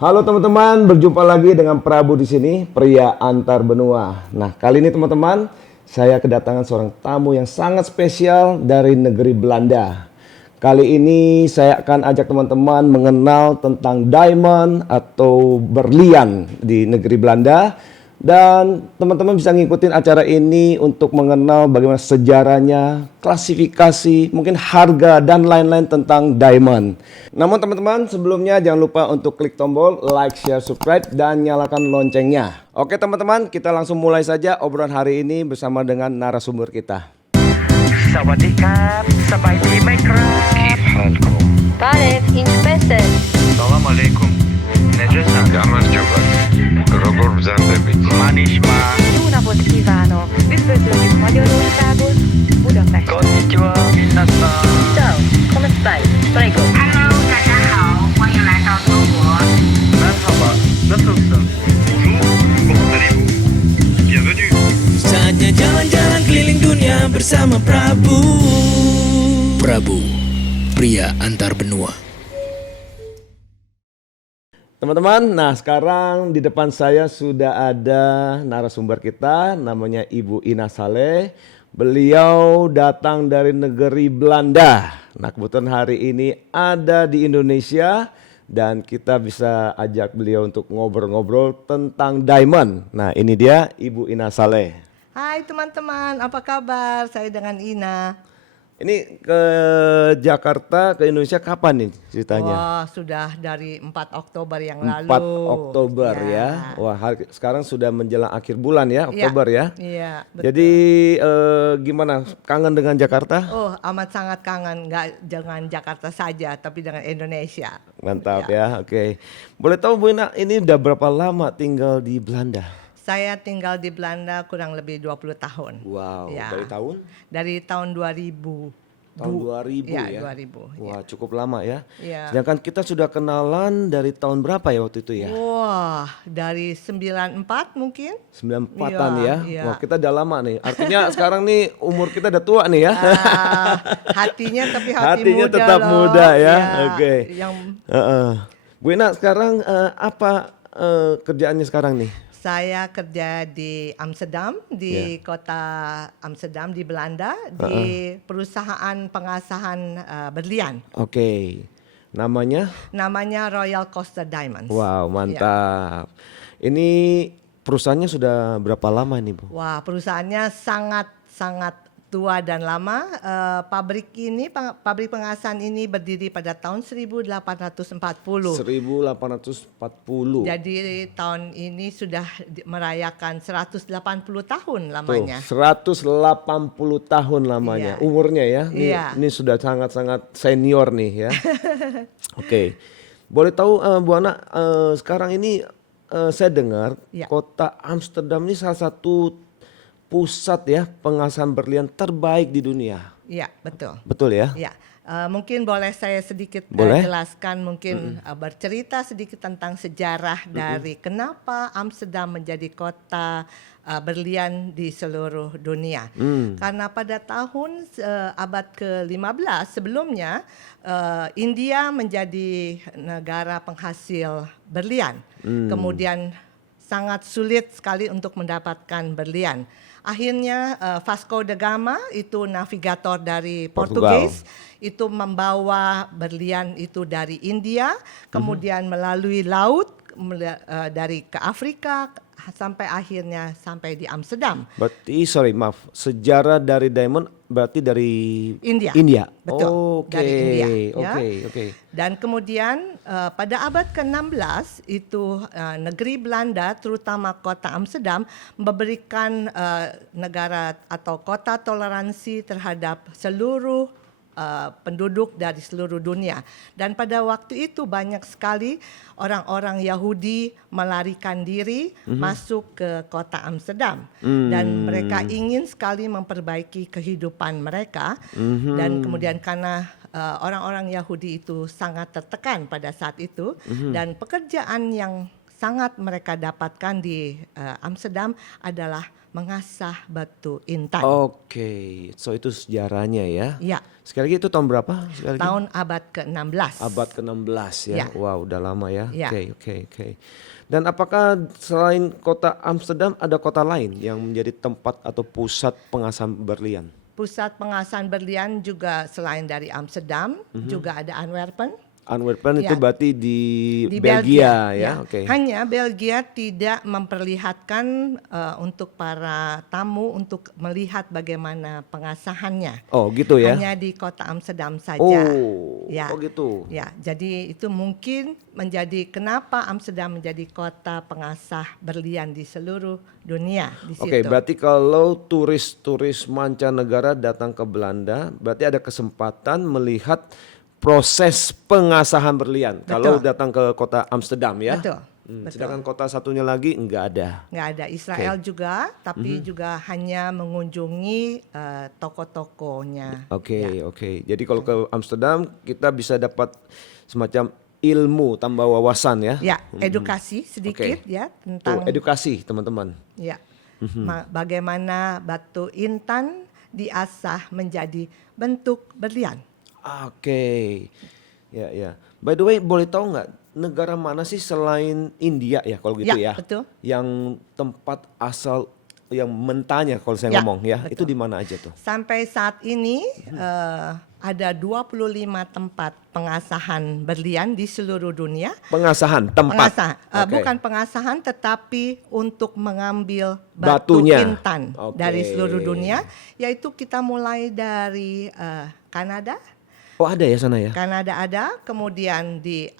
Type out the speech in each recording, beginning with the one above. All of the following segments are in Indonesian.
Halo teman-teman, berjumpa lagi dengan Prabu di sini, pria antar benua. Nah, kali ini teman-teman, saya kedatangan seorang tamu yang sangat spesial dari negeri Belanda. Kali ini saya akan ajak teman-teman mengenal tentang diamond atau berlian di negeri Belanda. Dan teman-teman bisa ngikutin acara ini untuk mengenal bagaimana sejarahnya, klasifikasi, mungkin harga dan lain-lain tentang diamond. Namun teman-teman sebelumnya jangan lupa untuk klik tombol like, share, subscribe dan nyalakan loncengnya. Oke teman-teman, kita langsung mulai saja obrolan hari ini bersama dengan narasumber kita. สวัสดีครับสบายดีไหมครับ كيف حالكم تعرف إنجبسل السلام عليكم نجسا Gámez Gyugat, Robor Zendebit. ما نسمع Jó napot kívánok! Üdvözöljük Magyarországot, Budapest! konnichiwa minasan Ciao, come stai? Prego. Hello， 大家好，欢迎来到中国。 merhaba nasılsın Bonjour, comment allez-vous? Bienvenue. Saatnya jalan-jalan keliling dunia bersama Prabu. Prabu, pria antar benua. Teman-teman, nah sekarang di depan saya sudah ada narasumber kita, namanya Ibu Ina Saleh. Beliau datang dari negeri Belanda. Nah kebetulan hari ini ada di Indonesia dan kita bisa ajak beliau untuk ngobrol-ngobrol tentang diamond. Nah ini dia Ibu Ina Saleh. Hai teman-teman, apa kabar? Saya dengan Ina. Ini ke Jakarta, ke Indonesia kapan nih ceritanya? Wah, sudah dari 4 Oktober yang 4 lalu. Oktober ya. Wah, sekarang sudah menjelang akhir bulan ya, Oktober ya. Iya, betul. Jadi gimana? Kangen dengan Jakarta? Oh, amat sangat kangen, nggak dengan Jakarta saja, tapi dengan Indonesia. Mantap ya, oke. Boleh tahu Bu Ina, ini udah berapa lama tinggal di Belanda? Saya tinggal di Belanda kurang lebih 20 tahun. Wow, Ya. dari tahun? Dari tahun 2000. Tahun 2000 Ya, ya? 2000. Wah, cukup lama ya. Iya. Sedangkan kita sudah kenalan dari tahun berapa ya waktu itu ya? Wah, dari 94 mungkin. 94-an Iya, ya. iya. Wah, kita udah lama nih. Artinya sekarang nih umur kita udah tua nih ya. Hatinya tapi hati Hatinya muda tetap loh. muda ya. Iya, Oke. Yang Bu Ina, sekarang apa kerjaannya sekarang nih? saya kerja di Amsterdam, di kota Amsterdam di Belanda, di perusahaan pengasahan berlian. Oke. Namanya? Namanya Royal Coaster Diamonds. Wow, mantap. Ini perusahaannya sudah berapa lama ini, Bu? Wah, perusahaannya sangat tua dan lama. Pabrik pengasahan ini berdiri pada tahun 1840. 1840. Jadi tahun ini sudah merayakan 180 tahun lamanya. Tuh, 180 tahun lamanya. Iya. Umurnya ya. Iya. Ini sudah sangat-sangat senior nih ya. Oke. Boleh tahu Bu Ana, sekarang ini saya dengar Iya. kota Amsterdam ini salah satu pusat ya pengasahan berlian terbaik di dunia. Iya, betul. Betul ya? Ya, mungkin boleh saya sedikit Boleh. jelaskan, mungkin bercerita sedikit tentang sejarah dari kenapa Amsterdam menjadi kota berlian di seluruh dunia. Karena pada tahun abad ke-15 sebelumnya, India menjadi negara penghasil berlian. Kemudian sangat sulit sekali untuk mendapatkan berlian. Akhirnya Vasco da Gama, itu navigator dari Portugis, itu membawa berlian itu dari India, kemudian melalui laut dari ke Afrika sampai akhirnya sampai di Amsterdam. Berarti maaf, sejarah dari diamond berarti dari India. India. Betul, Oke. dari India, ya. Oke. Dan kemudian pada abad ke-16 itu negeri Belanda, terutama kota Amsterdam, memberikan negara atau kota toleransi terhadap seluruh penduduk dari seluruh dunia. Dan pada waktu itu banyak sekali orang-orang Yahudi melarikan diri masuk ke kota Amsterdam. Dan mereka ingin sekali memperbaiki kehidupan mereka. Dan kemudian karena orang-orang Yahudi itu sangat tertekan pada saat itu, dan pekerjaan yang sangat mereka dapatkan di Amsterdam adalah mengasah batu intan. Oke, so itu sejarahnya ya. Ya, Sekali lagi itu tahun berapa? Sekali lagi. tahun abad ke-16. Abad ke-16 ya. Ya. Wow, udah lama ya. Ya. Oke. Dan apakah selain kota Amsterdam ada kota lain yang menjadi tempat atau pusat pengasahan berlian? Pusat pengasahan berlian juga selain dari Amsterdam, juga ada Antwerpen. Antwerpen Ya. itu berarti di Di Belgia ya. Oke. Hanya Belgia tidak memperlihatkan untuk para tamu untuk melihat bagaimana pengasahannya. Oh, gitu ya. Hanya di kota Amsterdam saja. Oh, Ya. oh gitu. Ya, jadi itu mungkin menjadi kenapa Amsterdam menjadi kota pengasah berlian di seluruh dunia di situ. Oke, berarti kalau turis-turis mancanegara datang ke Belanda, berarti ada kesempatan melihat proses pengasahan berlian. Kalau datang ke kota Amsterdam ya. Betul. Sedangkan kota satunya lagi nggak ada. Nggak ada. Israel juga, tapi juga hanya mengunjungi toko-tokonya. Oke. Jadi kalau ke Amsterdam kita bisa dapat semacam ilmu, tambah wawasan ya. Ya, edukasi sedikit Oke. ya Tuh, tentang edukasi teman-teman. ya bagaimana batu intan diasah menjadi bentuk berlian. Oke. Ya. By the way, boleh tahu nggak negara mana sih selain India ya kalau gitu Ya, ya? betul. Yang tempat asal yang mentahnya kalau saya Ya, ngomong ya, betul. itu di mana aja tuh? Sampai saat ini ada 25 tempat pengasahan berlian di seluruh dunia. Pengasahan tempat. Pengasah, Oke. bukan pengasahan tetapi untuk mengambil batu Batunya. intan Oke. dari seluruh dunia, yaitu kita mulai dari Kanada. Oh, ada ya sana ya? Kanada ada, kemudian di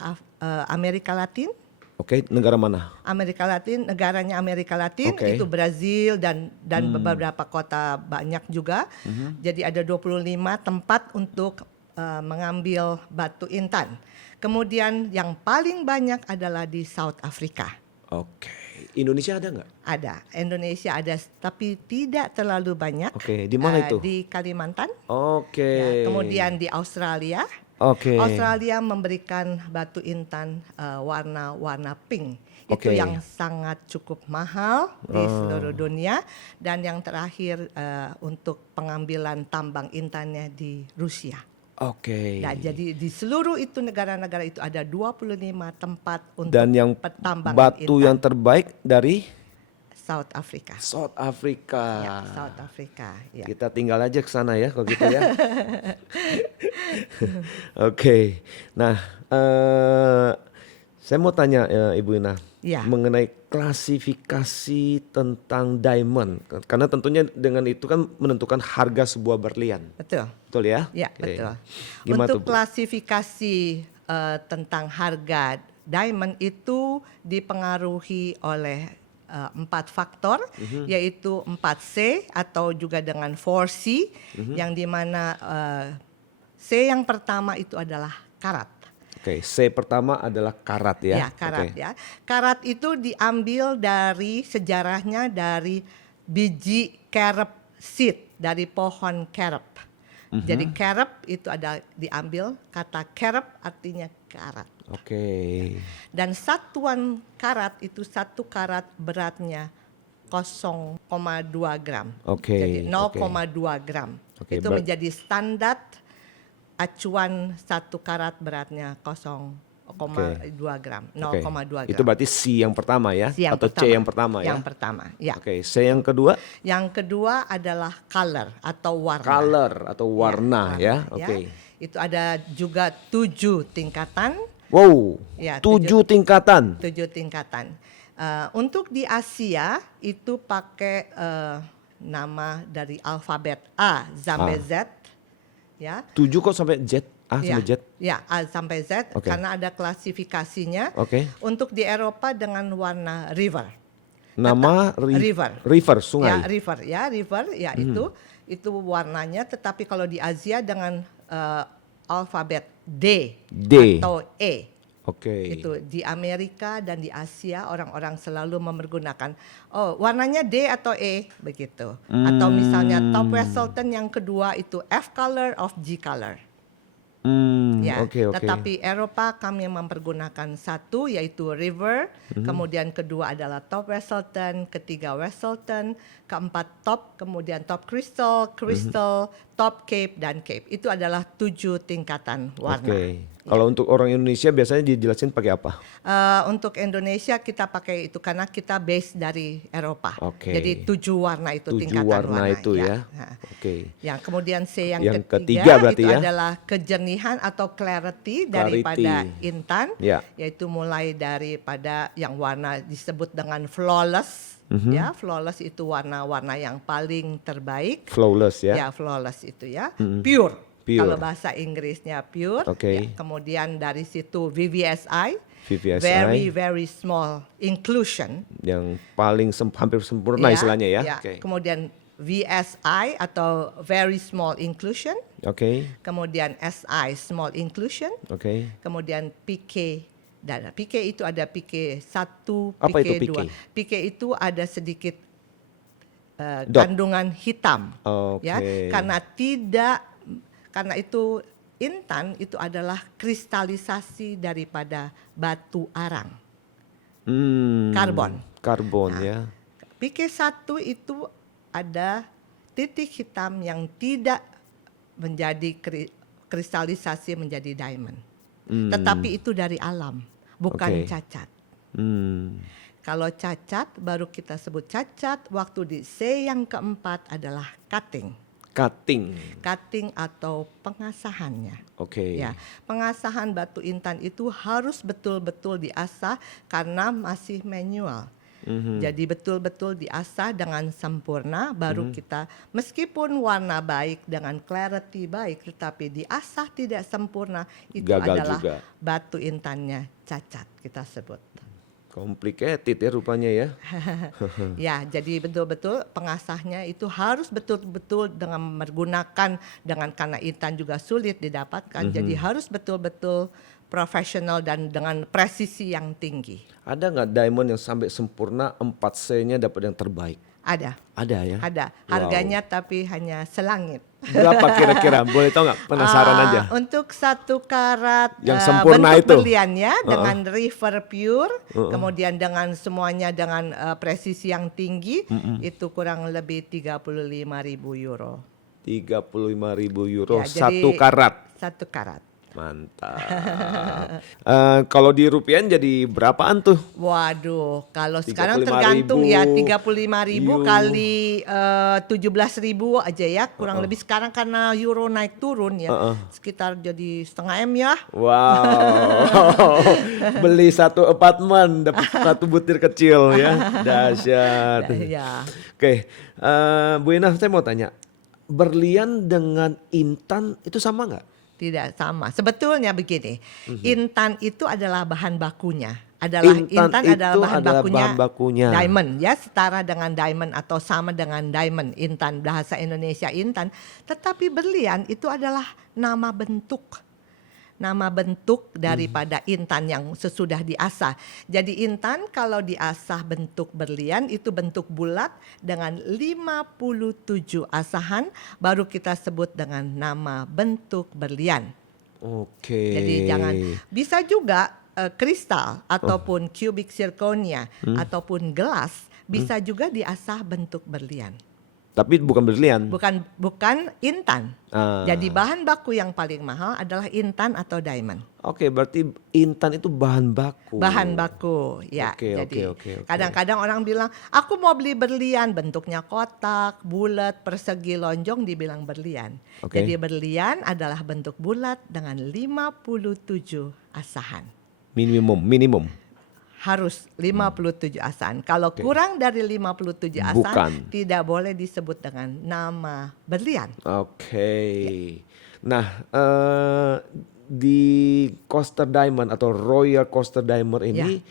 Amerika Latin. Oke, negara mana? Negaranya Amerika Latin Oke. itu Brazil dan beberapa kota banyak juga. Jadi ada 25 tempat untuk mengambil batu intan. Kemudian yang paling banyak adalah di South Africa. Oke. Indonesia ada nggak? Ada, Indonesia ada tapi tidak terlalu banyak. Oke, di mana itu? Di Kalimantan. Oke. Ya, kemudian di Australia. Oke. Australia memberikan batu intan warna-warna pink. Itu Oke. yang sangat cukup mahal di seluruh dunia. Dan yang terakhir untuk pengambilan tambang intannya di Rusia. Oke. Nah, jadi di seluruh itu negara-negara itu ada 25 tempat untuk Dan yang pertambangan batu intan. yang terbaik dari South Africa. South Africa. Ya, South Africa. Ya. Kita tinggal aja ke sana ya kalau gitu ya. Oke. Nah, saya mau tanya Ibu Ina Ya. mengenai klasifikasi tentang diamond. Karena tentunya dengan itu kan menentukan harga sebuah berlian. Betul. Betul ya? Ya, Oke. betul. Gimana Untuk tuh, Bu? klasifikasi tentang harga diamond itu dipengaruhi oleh 4 faktor, yaitu 4C atau juga dengan 4C, yang dimana C yang pertama itu adalah karat. Oke, C pertama adalah karat ya. Ya, karat Oke. ya. Karat itu diambil dari sejarahnya dari biji carob seed dari pohon carob. Jadi carob itu ada diambil, kata carob artinya karat. Oke. Dan satuan karat itu 1 karat beratnya 0,2 gram. Oke, Jadi 0,2 oke. gram. Oke, Itu menjadi standar acuan 1 karat beratnya 0,2 gram. Oke. 0,2 gram. Itu berarti C yang pertama ya? Yang Atau C yang pertama ya? Yang pertama, ya. Oke, C yang kedua? Yang kedua adalah color atau warna. Color atau warna ya? warna, Oke. Itu ada juga 7 tingkatan. Wow, Ya, 7 tingkatan. 7 tingkatan. Untuk di Asia itu pakai nama dari alfabet A sampai Z, ya. 7 kok sampai Z? A sampai Z? Ya, A sampai Z Oke. karena ada klasifikasinya. Oke. Untuk di Eropa dengan warna river. Nama River. River, Ya, sungai. river, ya itu warnanya. Tetapi kalau di Asia dengan alfabet D, D. atau E. Oke. Itu di Amerika dan di Asia orang-orang selalu menggunakan warnanya D atau E begitu. Atau misalnya Top West Sultan yang kedua itu F color of G color. Ya, Oke. tetapi Eropa kami mempergunakan satu yaitu River, kemudian kedua adalah Top Wesselton, ketiga Wesselton, keempat Top, kemudian Top Crystal, Top Cape dan Cape. Itu adalah 7 tingkatan warna. Oke. Kalau untuk orang Indonesia biasanya dijelasin pakai apa? Untuk Indonesia kita pakai itu karena kita base dari Eropa. Oke. Jadi 7 warna itu 7 tingkatan warna itu ya. Nah. Oke. Yang kemudian C yang Yang ketiga ketiga berarti itu ya? adalah kejernihan atau clarity daripada intan, Ya. yaitu mulai daripada yang warna disebut dengan flawless, ya flawless itu warna-warna yang paling terbaik, Flawless ya. ya flawless itu ya, pure. Pure. Kalau bahasa Inggrisnya pure. Oke. Ya, kemudian dari situ VVSI, VVSI. very small inclusion. Yang paling hampir sempurna istilahnya ya. Ya. Oke. Kemudian VSI atau very small inclusion, Oke. kemudian SI small inclusion, Oke. kemudian PK dan PK itu ada PK 1, Apa PK itu 2. PK? PK itu ada sedikit Dot. kandungan hitam. Oke. Ya, karena itu intan itu adalah kristalisasi daripada batu arang. Karbon. Karbon ya. PK1 itu ada titik hitam yang tidak menjadi kristalisasi menjadi diamond. Tetapi itu dari alam, bukan Oke. cacat. Hmm. Kalau cacat baru kita sebut cacat, waktu di C yang keempat adalah cutting. Cutting atau pengasahannya. Oke. Ya, pengasahan batu intan itu harus betul-betul diasah karena masih manual. Jadi betul-betul diasah dengan sempurna baru kita meskipun warna baik dengan clarity baik tetapi diasah tidak sempurna itu Gagal adalah juga. batu intannya cacat kita sebut. Complicated ya rupanya ya. Ya, jadi betul-betul pengasahnya itu harus betul-betul dengan menggunakan karena intan juga sulit didapatkan. Jadi harus betul-betul profesional dan dengan presisi yang tinggi. Ada nggak diamond yang sampai sempurna 4C-nya dapat yang terbaik? Ada. Ada ya. Ada. Harganya tapi hanya selangit. Berapa kira-kira? Boleh tahu nggak? Penasaran aja. Untuk 1 karat Yang sempurna bentuk itu? berliannya dengan river pure, kemudian dengan semuanya dengan presisi yang tinggi, itu kurang lebih 35.000 euro. 35.000 euro Ya, jadi 1 karat. 1 karat. Mantap. Kalau di rupiah jadi berapaan tuh? Waduh, kalau sekarang 35.000 tergantung ya 35.000 euro. kali 17.000 aja ya, kurang lebih sekarang karena euro naik turun ya, sekitar jadi setengah M ya. Wow. Beli 1 apartemen dapat 1 butir kecil ya. Dahsyat. Ya. Oke, Bu Ina, saya mau tanya. Berlian dengan intan itu sama nggak? Tidak sama. Sebetulnya begini, intan itu adalah bahan bakunya. Intan adalah bahan bakunya diamond ya, setara dengan diamond atau sama dengan diamond, intan bahasa Indonesia intan. Tetapi berlian itu adalah nama bentuk daripada intan yang sesudah diasah. Jadi intan kalau diasah bentuk berlian itu bentuk bulat dengan 57 asahan baru kita sebut dengan nama bentuk berlian. Oke. Jadi jangan, bisa juga kristal ataupun cubic zirconia ataupun gelas bisa juga diasah bentuk berlian. Tapi bukan berlian. Bukan intan. Jadi bahan baku yang paling mahal adalah intan atau diamond. Oke, berarti intan itu bahan baku. Bahan baku, ya. Oke, Jadi oke. kadang-kadang orang bilang, aku mau beli berlian, bentuknya kotak, bulat, persegi, lonjong, dibilang berlian. Oke. Jadi berlian adalah bentuk bulat dengan 57 asahan. Minimum. Harus 57 asahan. Kalau kurang dari 57 asahan, Bukan. tidak boleh disebut dengan nama berlian. Oke. Nah, di Coaster Diamond atau Royal Coaster Diamond ini,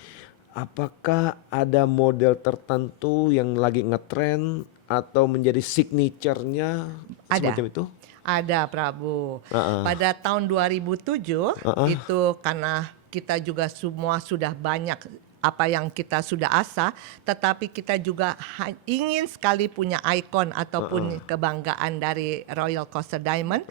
apakah ada model tertentu yang lagi ngetren atau menjadi signature-nya semacam itu? Ada, Prabu. Pada tahun 2007 itu karena kita juga semua sudah banyak apa yang kita sudah asah, tetapi kita juga ingin sekali punya ikon ataupun kebanggaan dari Royal Coaster Diamond.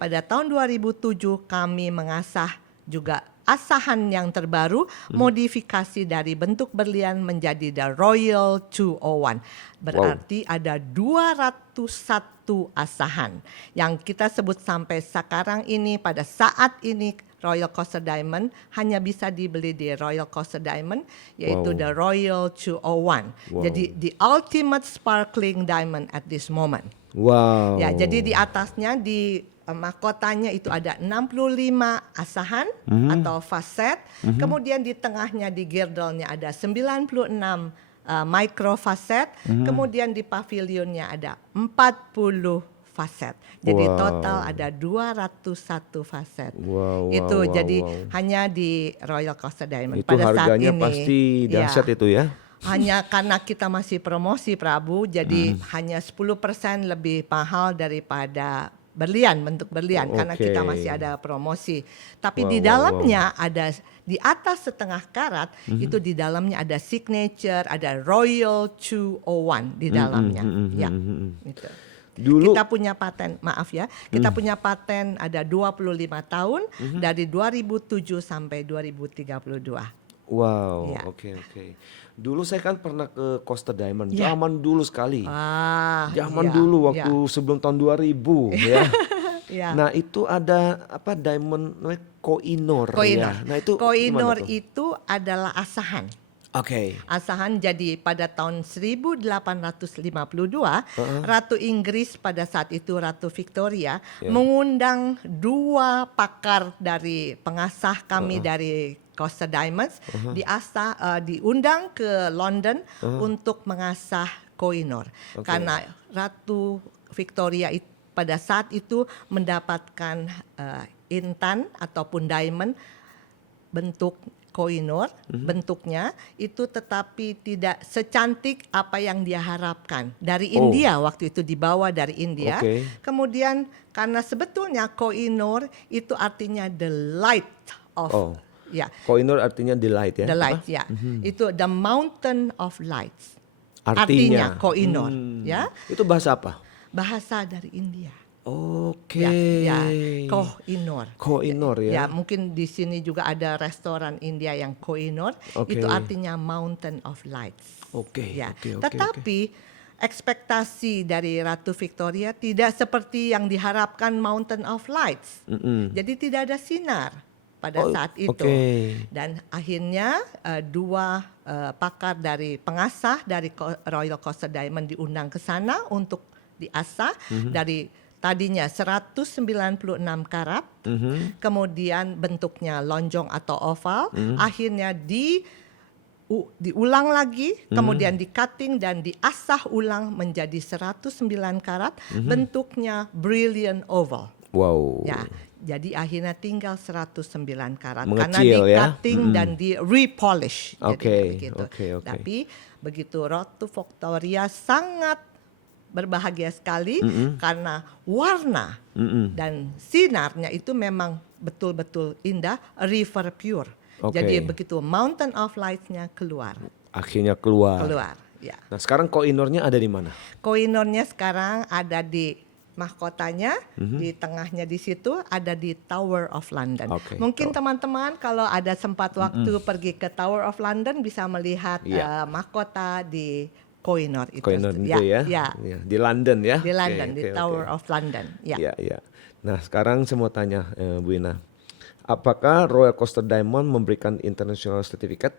Pada tahun 2007 kami mengasah juga asahan yang terbaru, modifikasi dari bentuk berlian menjadi The Royal 201. Berarti ada 201 asahan yang kita sebut sampai sekarang ini, pada saat ini Royal Coaster Diamond hanya bisa dibeli di Royal Coaster Diamond, yaitu The Royal 201. Jadi the ultimate sparkling diamond at this moment. Wow. Ya, jadi di atasnya di mahkotanya itu ada 65 asahan atau facet. Kemudian di tengahnya di girdle-nya ada 96 micro facet. Kemudian di pavilionnya ada 40 facet. Jadi total ada 201 facet. Itu jadi hanya di Royal Coaster Diamond Itu pada saat harganya ini. pasti dahsyat Ya. itu ya. Hanya karena kita masih promosi, Prabu, jadi hanya 10% lebih mahal daripada berlian, bentuk berlian, karena Oke. kita masih ada promosi. Tapi Wow, di wow, dalamnya ada, di atas setengah karat, itu di dalamnya ada signature, ada Royal 201 di dalamnya. Ya, itu. Dulu Kita punya paten, maaf ya, kita punya paten ada 25 tahun dari 2007 sampai 2032. wow, Ya. oke. Dulu saya kan pernah ke Coaster Diamond, Ya. zaman dulu sekali. Zaman ya, dulu ya. waktu sebelum tahun 2000 ya. Ya. Nah, itu ada apa diamond namanya Koh-i-Noor Koh-i-Noor. ya. Nah, itu Koh-i-Noor gimana tuh? itu adalah asahan. Oke. Asahan jadi pada tahun 1852 Ratu Inggris pada saat itu Ratu Victoria mengundang 2 pakar dari pengasah kami dari Coaster Diamonds diundang ke London untuk mengasah Koh-i-Noor. Karena Ratu Victoria pada saat itu mendapatkan intan ataupun diamond bentuk Koh-i-Noor, bentuknya itu tetapi tidak secantik apa yang dia harapkan. Dari India, waktu itu dibawa dari India. Oke. Kemudian karena sebetulnya Koh-i-Noor itu artinya the light of, ya, Koh-i-Noor artinya delight ya. the light, ya. Itu the mountain of lights. Artinya Koh-i-Noor, ya. Itu bahasa apa? Bahasa dari India. Oke. Ya, Koh-i-Noor. Koh-i-Noor ya. Ya, mungkin di sini juga ada restoran India yang Koh-i-Noor. Oke. Itu artinya Mountain of Lights. Oke, Ya. oke. Tetapi ekspektasi dari Ratu Victoria tidak seperti yang diharapkan Mountain of Lights. Jadi tidak ada sinar pada saat itu. oke. Dan akhirnya 2 pakar dari pengasah dari Royal Coaster Diamond diundang ke sana untuk diasah dari tadinya 196 karat, kemudian bentuknya lonjong atau oval, akhirnya diulang lagi, kemudian di-cutting dan diasah ulang menjadi 109 karat, bentuknya brilliant oval. Wow. Ya, jadi akhirnya tinggal 109 karat karena Mengecil ya. di-cutting dan di-repolish. Oke, Jadi begitu. oke. Tapi begitu Ratu Victoria sangat berbahagia sekali karena warna dan sinarnya itu memang betul-betul indah, river pure. Oke. Jadi begitu Mountain of Lights-nya keluar. Akhirnya keluar. Ya. Nah, sekarang Koh-i-Noornya ada di mana? Koh-i-Noornya sekarang ada di mahkotanya, di tengahnya di situ ada di Tower of London. Oke, Mungkin teman-teman kalau ada sempat waktu pergi ke Tower of London bisa melihat mahkota di Koh-i-Noor itu. Koh-i-Noor itu ya? Ya. Ya, di London ya? Di London, Oke, di oke, Tower oke. of London. Ya. Iya. Nah, sekarang saya mau tanya Bu Ina. Apakah Royal Coaster Diamond memberikan international certificate?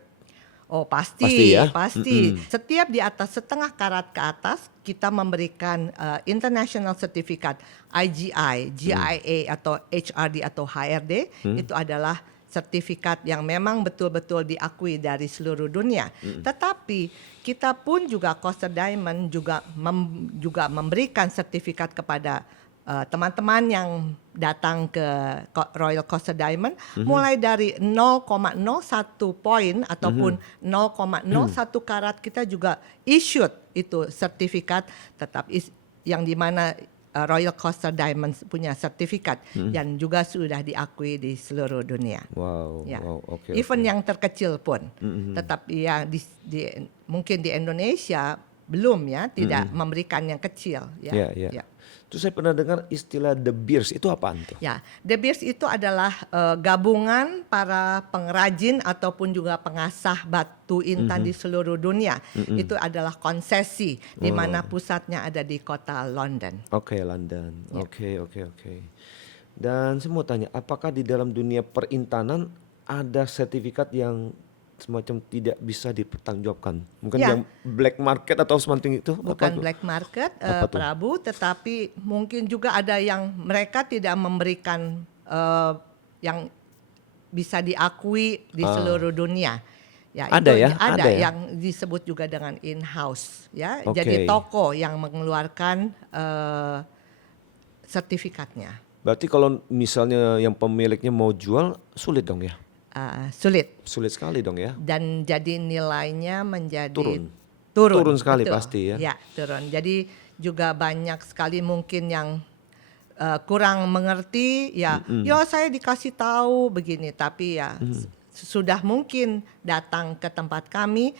Oh pasti, Pasti ya? pasti. Setiap di atas setengah karat ke atas kita memberikan international certificate IGI, GIA atau HRD atau HRD. Itu adalah sertifikat yang memang betul-betul diakui dari seluruh dunia. Tetapi kita pun juga Coaster Diamond juga memberikan sertifikat kepada teman-teman yang datang ke Royal Coaster Diamond mulai dari 0,01 poin ataupun 0,01 karat kita juga issued itu sertifikat tetap yang dimana Royal Coaster Diamonds punya sertifikat yang juga sudah diakui di seluruh dunia. Wow, Ya. wow, oke. Even yang terkecil pun, tetapi yang mungkin di Indonesia belum ya, tidak memberikan yang kecil. Ya. Ya, ya. Ya. Terus saya pernah dengar istilah De Beers, itu apaan tuh? Ya, De Beers itu adalah gabungan para pengrajin ataupun juga pengasah batu intan di seluruh dunia. Itu adalah konsesi di mana pusatnya ada di kota London. Oke, London. Ya. Oke. Dan saya mau tanya, apakah di dalam dunia perintanan ada sertifikat yang semacam tidak bisa dipertanggungjawabkan? Mungkin Ya. yang black market atau something itu? apa Bukan tuh? black market, Apa tuh? Prabu, tetapi mungkin juga ada yang mereka tidak memberikan yang bisa diakui di seluruh dunia. Ya, Ada itu ya? ada Ada ya? yang disebut juga dengan in-house, ya. Oke. Jadi toko yang mengeluarkan sertifikatnya. Berarti kalau misalnya yang pemiliknya mau jual, sulit dong ya? Sulit Sulit sekali dong ya? dan jadi nilainya menjadi Turun. turun Turun sekali betul. pasti ya. Ya, turun. Jadi juga banyak sekali mungkin yang kurang mengerti ya. Ya saya dikasih tahu begini, tapi ya sudah mungkin datang ke tempat kami,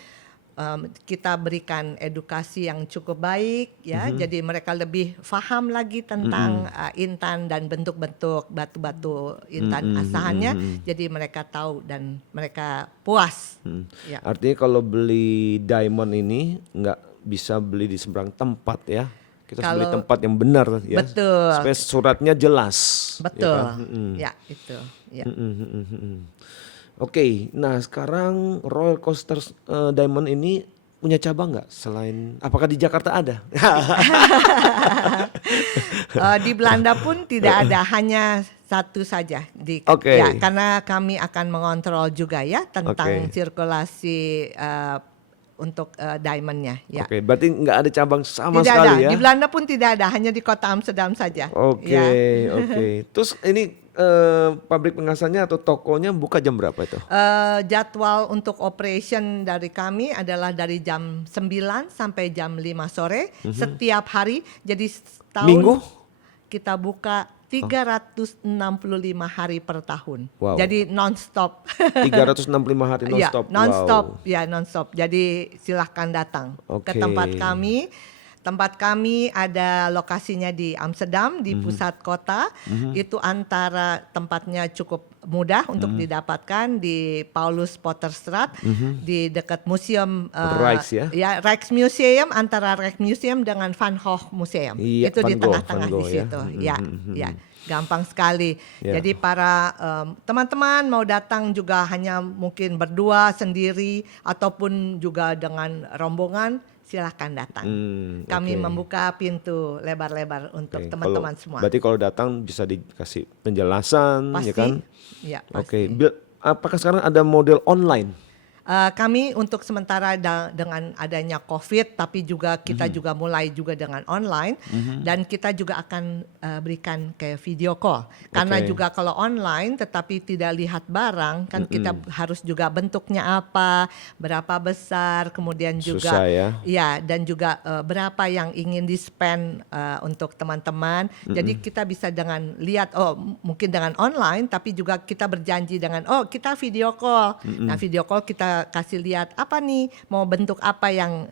kita berikan edukasi yang cukup baik ya. Jadi mereka lebih paham lagi tentang intan dan bentuk-bentuk batu-batu intan asahannya. Jadi mereka tahu dan mereka puas. Ya. Artinya kalau beli diamond ini nggak bisa beli di seberang tempat ya. Kita harus beli Kalau- tempat yang benar ya. Betul. Supaya suratnya jelas. Betul. Ya kan? Ya, itu. Ya. Oke, nah sekarang Royal Coaster Diamond ini punya cabang nggak selain? Apakah di Jakarta ada? Di Belanda pun tidak ada, hanya satu saja. Oke. Ya, karena kami akan mengontrol juga ya tentang Oke. sirkulasi untuk diamondnya. Ya. Oke, berarti nggak ada cabang sama Tidak sekali ada. ya? Di Belanda pun tidak ada, hanya di kota Amsterdam saja. Oke, Ya. oke. Terus ini pabrik pengasahnya atau tokonya buka jam berapa itu? Jadwal untuk operation dari kami adalah dari jam 9 sampai jam 5 sore setiap hari. Jadi setahun Minggu? kita buka 365 hari per tahun. Wow. Jadi non-stop. 365 hari Ya, non-stop. non-stop. Wow. Ya, non-stop. Jadi silahkan datang ke Oke. tempat kami. Tempat kami ada lokasinya di Amsterdam, di pusat kota. Itu antara tempatnya cukup mudah untuk didapatkan di Paulus Potterstraat, di dekat museum Rijks ya? Rijksmuseum, antara Rijksmuseum dengan Van Gogh Museum. Iya, Itu di Van Gogh, tengah-tengah Van di Gogh ya. situ. Ya, ya. Gampang sekali. Ya. Jadi para teman-teman mau datang juga hanya mungkin berdua sendiri ataupun juga dengan rombongan, silahkan datang. Kami oke. membuka pintu lebar-lebar untuk Oke, teman-teman kalau- semua. Berarti kalau datang bisa dikasih penjelasan, Pasti. ya kan? Ya, Oke, pasti. apakah sekarang ada model online? Kami untuk sementara dengan adanya COVID, tapi juga kita juga mulai juga dengan online, dan kita juga akan berikan kayak video call. Karena Oke. juga kalau online, tetapi tidak lihat barang, kan kita harus juga bentuknya apa, berapa besar, kemudian juga, Susah ya. ya, dan juga berapa yang ingin di-spend untuk teman-teman. Jadi kita bisa dengan lihat, mungkin dengan online, tapi juga kita berjanji dengan, kita video call. Nah, video call kita kasih lihat apa nih, mau bentuk apa yang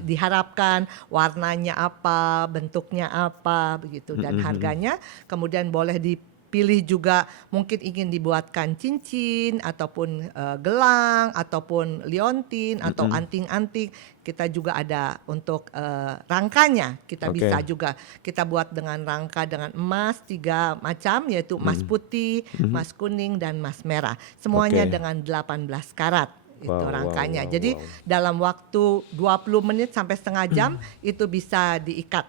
diharapkan, warnanya apa, bentuknya apa, begitu, dan harganya. Kemudian boleh dipilih juga, mungkin ingin dibuatkan cincin ataupun gelang ataupun liontin atau anting-anting. Kita juga ada untuk rangkanya, kita Oke. bisa juga kita buat dengan rangka dengan emas 3 macam, yaitu emas putih, emas kuning, dan emas merah. Semuanya Oke. dengan 18 karat. Itu Wow, rangkanya. wow, wow, Jadi wow. dalam waktu 20 menit sampai setengah jam itu bisa diikat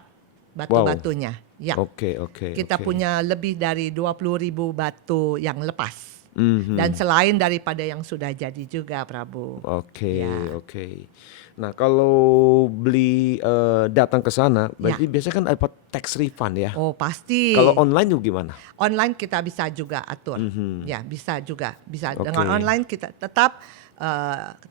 batu-batunya. Ya. Oke. Kita punya lebih dari 20.000 batu yang lepas. Mhm. Dan selain daripada yang sudah jadi juga, Prabu. Oke, Ya. oke. Nah, kalau beli datang ke sana, berarti biasanya kan dapat tax refund ya. Oh, pasti. Kalau online juga gimana? Online kita bisa juga atur. Ya, bisa juga. Bisa Oke. dengan online kita tetap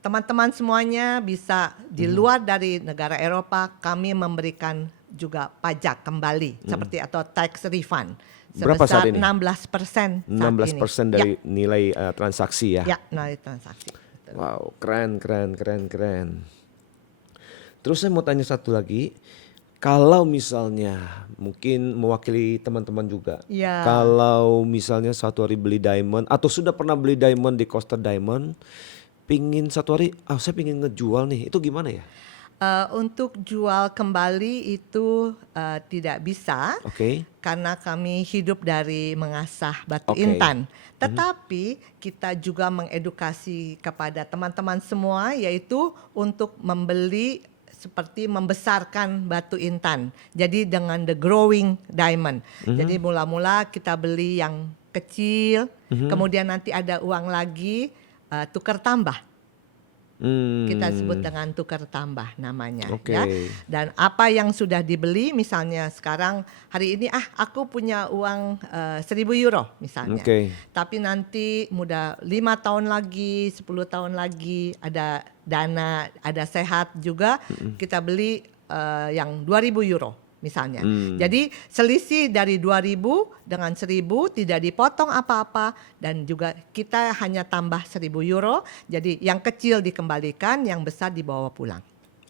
teman-teman semuanya bisa di luar dari negara Eropa, kami memberikan juga pajak kembali seperti atau tax refund Berapa saat sebesar ini? 16% saat 16% ini. dari nilai transaksi ya. Ya, nilai transaksi. Betul. Wow, keren. Terus saya mau tanya satu lagi, kalau misalnya mungkin mewakili teman-teman juga, Ya. kalau misalnya satu hari beli diamond atau sudah pernah beli diamond di Coaster Diamond, pingin satu hari, saya pingin ngejual nih, itu gimana ya? Untuk jual kembali itu tidak bisa. Oke. Karena kami hidup dari mengasah batu Oke. intan. Tetapi kita juga mengedukasi kepada teman-teman semua yaitu untuk membeli seperti membesarkan batu intan. Jadi dengan the growing diamond. Jadi mula-mula kita beli yang kecil, kemudian nanti ada uang lagi tukar tambah. Kita sebut dengan tukar tambah namanya Oke. ya. Dan apa yang sudah dibeli misalnya sekarang hari ini aku punya uang 1.000 euro misalnya. Oke. Tapi nanti mudah 5 tahun lagi, 10 tahun lagi ada dana, ada sehat juga kita beli yang 2.000 euro misalnya. Jadi selisih dari 2.000 dengan 1.000 tidak dipotong apa-apa dan juga kita hanya tambah 1.000 euro. Jadi yang kecil dikembalikan, yang besar dibawa pulang.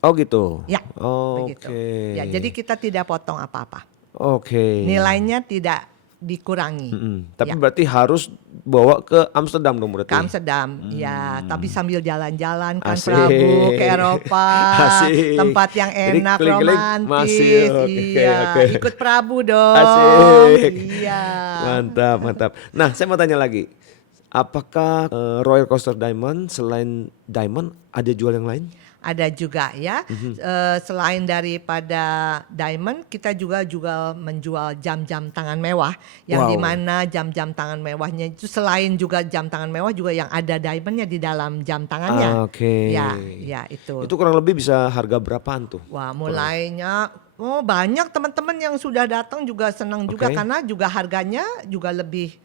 Oh gitu. Ya, Oke. begitu. Ya, jadi kita tidak potong apa-apa. Oke. Nilainya tidak dikurangi. Tapi Ya. berarti harus bawa ke Amsterdam dong berarti. Ke Amsterdam, ya, tapi sambil jalan-jalan kan Asik. Prabu ke Eropa, Asik. tempat yang Jadi enak, keliling-keliling romantis, masih, oke, iya, oke. ikut Prabu dong, Asik. iya. Mantap. Nah, saya mau tanya lagi. Apakah Royal Coaster Diamond selain diamond ada jual yang lain? Ada juga ya, selain daripada diamond, kita juga menjual jam-jam tangan mewah, yang Wow. dimana jam-jam tangan mewahnya itu selain juga jam tangan mewah juga yang ada diamondnya di dalam jam tangannya. Oke. Ya itu. Itu kurang lebih bisa harga berapaan tuh? Wah, mulainya banyak teman-teman yang sudah datang juga senang juga Oke. karena juga harganya juga lebih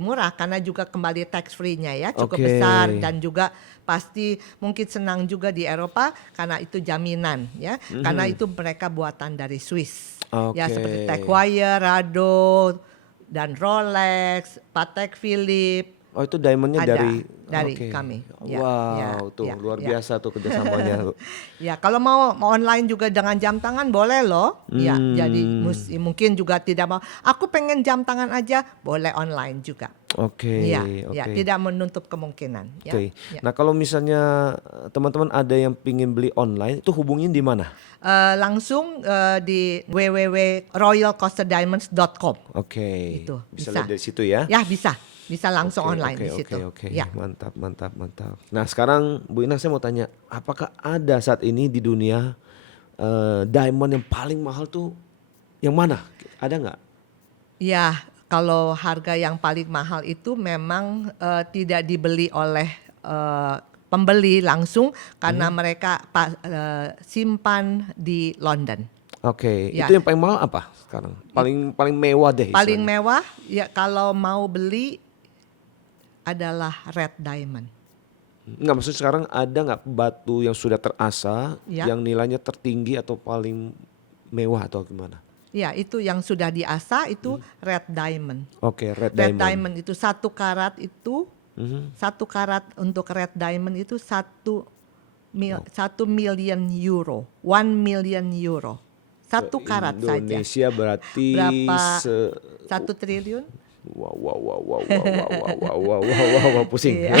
murah karena juga kembali tax free-nya ya cukup Oke. besar dan juga pasti mungkin senang juga di Eropa karena itu jaminan ya karena itu mereka buatan dari Swiss ya Oke. seperti Tag Heuer, Rado dan Rolex, Patek Philippe. Oh, itu diamondnya Ada, dari Oke. kami. Ya, Wow, ya, tuh ya, luar ya. biasa tuh kerjasamanya. Ya, kalau mau online juga dengan jam tangan boleh loh. Ya, jadi mungkin juga tidak mau. Aku pengen jam tangan aja, boleh online juga. Oke. Ya, oke. ya, tidak menutup kemungkinan. Ya, Oke. ya. Nah, kalau misalnya teman-teman ada yang pingin beli online, itu hubungin di mana? Langsung di www.royalcoasterdiamonds.com. Oke. Itu, bisa bisa. lihat dari situ ya. Ya, bisa langsung Oke, online oke, di situ. Oke. Ya. Mantap. Nah, sekarang Bu Ina saya mau tanya, apakah ada saat ini di dunia diamond yang paling mahal tuh yang mana? Ada nggak? Ya, kalau harga yang paling mahal itu memang tidak dibeli oleh pembeli langsung karena mereka simpan di London. Oke. Ya. Itu yang paling mahal apa sekarang? Paling mewah deh. Paling istilahnya. mewah ya kalau mau beli adalah red diamond. Nggak, maksud sekarang ada nggak batu yang sudah terasa Ya. yang nilainya tertinggi atau paling mewah atau gimana? Ya, itu yang sudah diasah itu red diamond. Oke, red Red diamond. diamond itu 1 karat itu 1 karat untuk red diamond itu 1 million euro. 1 million euro. 1 karat saja. Indonesia berarti Berapa? 1 triliun? Wow, pusing. Iya.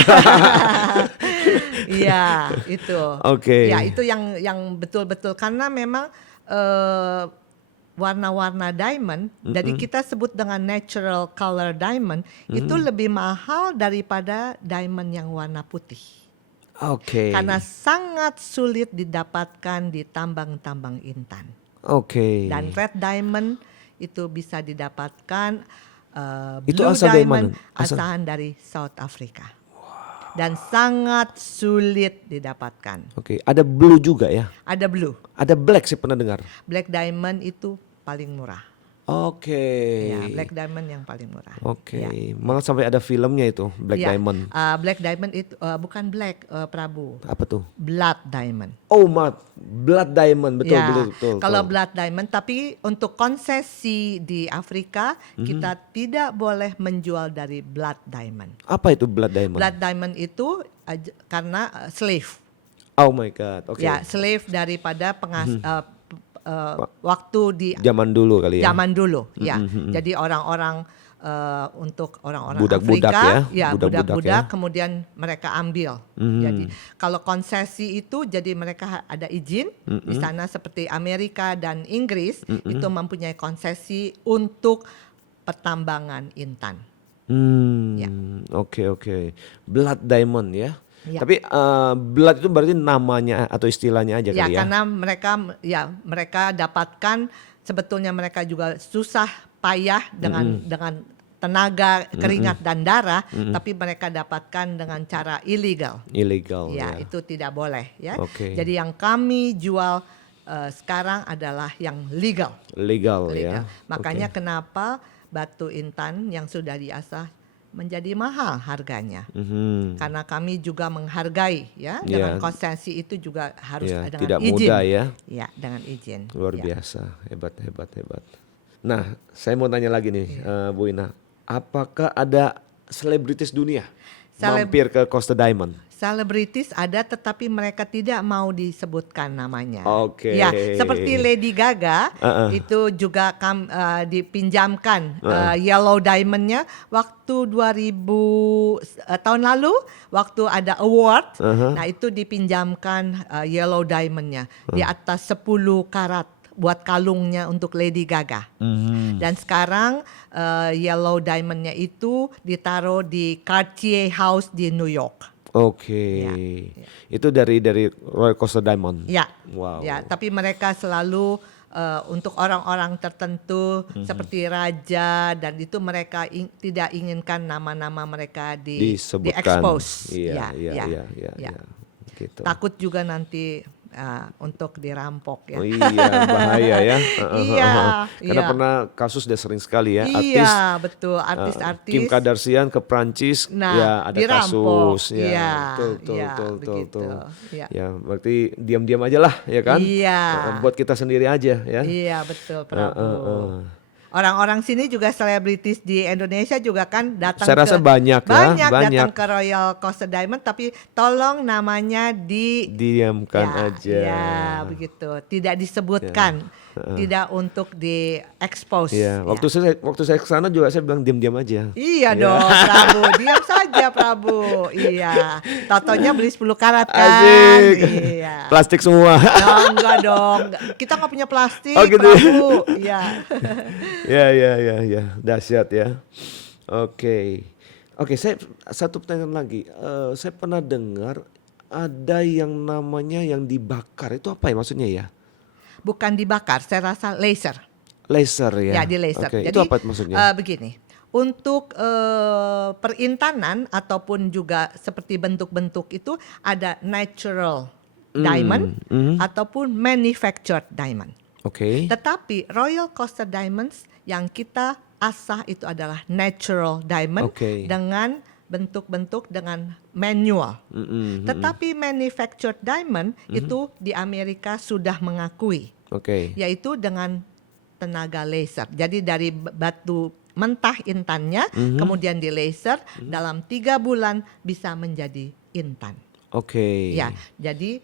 Iya, itu. Oke. Ya, itu yang betul-betul karena memang warna-warna diamond, jadi kita sebut dengan natural color diamond, itu lebih mahal daripada diamond yang warna putih. Oke. Karena sangat sulit didapatkan di tambang-tambang intan. Oke. Dan red diamond itu bisa didapatkan Itu blue asal dari diamond mana? asahan dari South Africa. Dan sangat sulit didapatkan. Oke, ada blue juga ya? Ada blue. Ada black saya pernah dengar. Black diamond itu paling murah. Oke. Ya, Black Diamond yang paling murah. Oke. Ya. Malah sampai ada filmnya itu Black Ya, Diamond. Black Diamond itu bukan black, Prabu. Apa tuh? Blood Diamond. Oh, Blood Diamond, betul, Ya, betul. kalau Blood Diamond, tapi untuk konsesi di Afrika kita tidak boleh menjual dari Blood Diamond. Apa itu Blood Diamond? Blood Diamond itu karena slave. Oh my God, oke. Ya, slave daripada waktu di Zaman dulu kali ya. zaman dulu, ya. Jadi orang-orang untuk orang-orang Budak-budak Afrika, ya, budak-budak budak-budak, ya. kemudian mereka ambil. Jadi kalau konsesi itu, jadi mereka ada izin di sana seperti Amerika dan Inggris itu mempunyai konsesi untuk pertambangan intan. Ya. Oke. Blood Diamond ya. Ya. Tapi blood itu berarti namanya atau istilahnya aja Ya, kali ya. karena mereka dapatkan, sebetulnya mereka juga susah payah dengan tenaga, keringat dan darah, tapi mereka dapatkan dengan cara ilegal. Ilegal Ya, ya. itu tidak boleh ya. Oke. Jadi yang kami jual sekarang adalah yang legal. Legal Legal. ya. Makanya Oke. kenapa batu intan yang sudah diasah menjadi mahal harganya. Karena kami juga menghargai ya, dengan Ya. konsesi itu juga harus Ya, dengan tidak izin. mudah ya. Ya, dengan izin. Luar Ya. biasa, hebat. Nah, saya mau tanya lagi nih, Bu Ina, apakah ada selebritis dunia mampir ke Costa Diamond? Selebritis ada, tetapi mereka tidak mau disebutkan namanya. Oke. Ya, seperti Lady Gaga itu juga dipinjamkan Yellow Diamond-nya waktu 2000 tahun lalu waktu ada award. Nah, itu dipinjamkan Yellow Diamond-nya di atas 10 karat buat kalungnya untuk Lady Gaga. Dan sekarang Yellow Diamond-nya itu ditaruh di Cartier House di New York. Oke. Ya. Itu dari Royal Costa Diamond. Ya, Wow. ya. Tapi mereka selalu untuk orang-orang tertentu seperti raja, dan itu mereka tidak inginkan nama-nama mereka Disebutkan. di-expose. Iya. Ya. Gitu. Takut juga nanti untuk dirampok ya. Oh iya, bahaya ya. Iya, Karena iya. pernah kasus udah sering sekali ya. Iya, betul. Artis-artis. Kim Kardashian ke Prancis, Nah, ya ada dirampok. kasus. Iya, Betul. iya, begitu. Iya. Ya, berarti diam-diam aja lah, ya kan? Iya. Buat kita sendiri aja, ya. Iya, betul, Prabu. Orang-orang sini juga selebritis di Indonesia juga kan datang Saya rasa banyak ya, banyak. datang ke Royal Costa Diamond, tapi tolong namanya Diamkan aja. Ya, begitu. Tidak disebutkan. Tidak untuk di-expose. Iya, Ya. waktu saya ke sana juga saya bilang diam-diam aja. Iya dong, Prabu. Diam saja, Prabu. Iya. Totonya beli 10 karat kan. Asik. Iya. Plastik semua. Ya, enggak dong. Kita nggak punya plastik, Oh, gitu. Prabu. Iya. Ya, dahsyat ya. Oke, saya satu pertanyaan lagi. Saya pernah dengar ada yang namanya yang dibakar. Itu apa ya maksudnya ya? Bukan dibakar, saya rasa laser. Laser ya. Ya, di laser. Oke, Jadi itu apa maksudnya? begini. Untuk perintanan ataupun juga seperti bentuk-bentuk itu ada natural diamond ataupun manufactured diamond. Oke. Tetapi Royal Costa Diamonds yang kita asah itu adalah natural diamond Oke. dengan bentuk-bentuk dengan manual. Tetapi manufactured diamond itu di Amerika sudah mengakui, Oke. yaitu dengan tenaga laser. Jadi dari batu mentah intannya kemudian di laser dalam 3 bulan bisa menjadi intan. Oke. Ya, jadi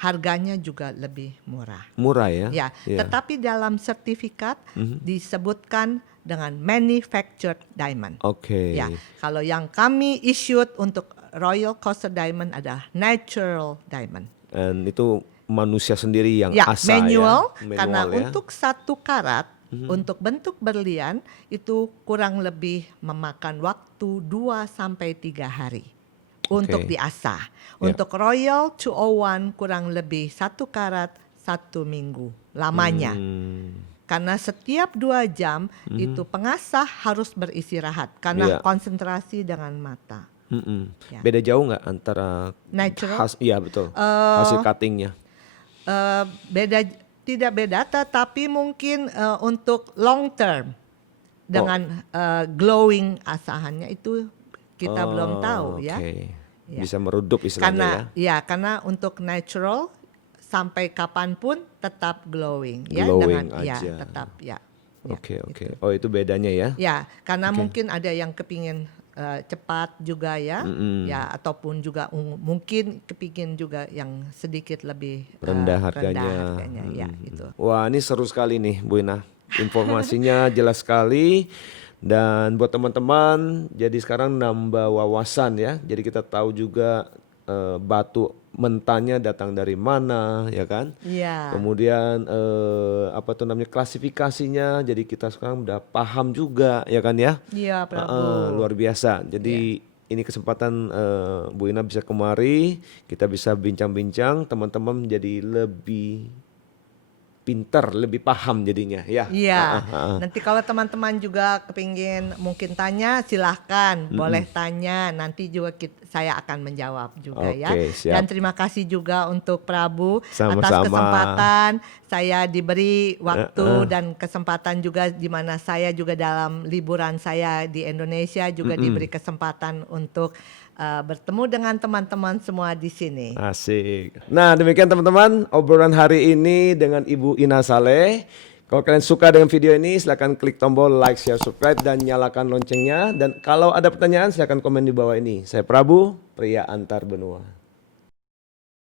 harganya juga lebih murah. Murah ya? Ya, Iya. tetapi dalam sertifikat disebutkan dengan manufactured diamond. Oke. Ya, kalau yang kami issued untuk Royal Costa Diamond adalah natural diamond. Dan itu manusia sendiri yang Ya, asah manual, ya? karena ya? untuk 1 karat untuk bentuk berlian itu kurang lebih memakan waktu 2 sampai 3 hari untuk Oke. diasah. Ya. Untuk Royal 201 kurang lebih 1 karat 1 minggu lamanya. Karena setiap 2 jam itu pengasah harus beristirahat karena Iya. konsentrasi dengan mata. Ya. Beda jauh nggak antara Natural? Iya betul. Hasil cuttingnya. Beda Tidak beda, tetapi mungkin untuk long term dengan glowing asahannya itu kita belum tahu ya. Oke. Ya. Bisa meredup istilahnya Karena untuk natural sampai kapanpun tetap glowing ya Glowing dengan ya aja. tetap ya. Oke, oke. gitu. Oh, itu bedanya ya. Ya, karena mungkin ada yang kepingin cepat juga ya, ya ataupun juga mungkin kepingin juga yang sedikit lebih Rendah harganya. ya gitu. Wah, ini seru sekali nih, Bu Ina. Informasinya jelas sekali. Dan buat teman-teman, jadi sekarang nambah wawasan ya. Jadi kita tahu juga batu mentahnya datang dari mana, ya kan? Iya. Kemudian apa tuh namanya klasifikasinya. Jadi kita sekarang udah paham juga, ya kan ya? Iya, Prabu. Luar biasa. Jadi ini kesempatan Bu Ina bisa kemari, kita bisa bincang-bincang, teman-teman jadi lebih pinter, lebih paham jadinya ya. Iya, nanti kalau teman-teman juga kepingin mungkin tanya silahkan, boleh tanya, nanti juga saya akan menjawab juga ya. Oke, siap. Dan terima kasih juga untuk Prabu atas Sama-sama. kesempatan saya diberi waktu dan kesempatan juga di mana saya juga dalam liburan saya di Indonesia juga diberi kesempatan untuk bertemu dengan teman-teman semua di sini. Asik. Nah, demikian teman-teman obrolan hari ini dengan Ibu Ina Saleh. Kalau kalian suka dengan video ini, silakan klik tombol like, share, subscribe, dan nyalakan loncengnya. Dan kalau ada pertanyaan, silakan komen di bawah ini. Saya Prabu, pria antar benua.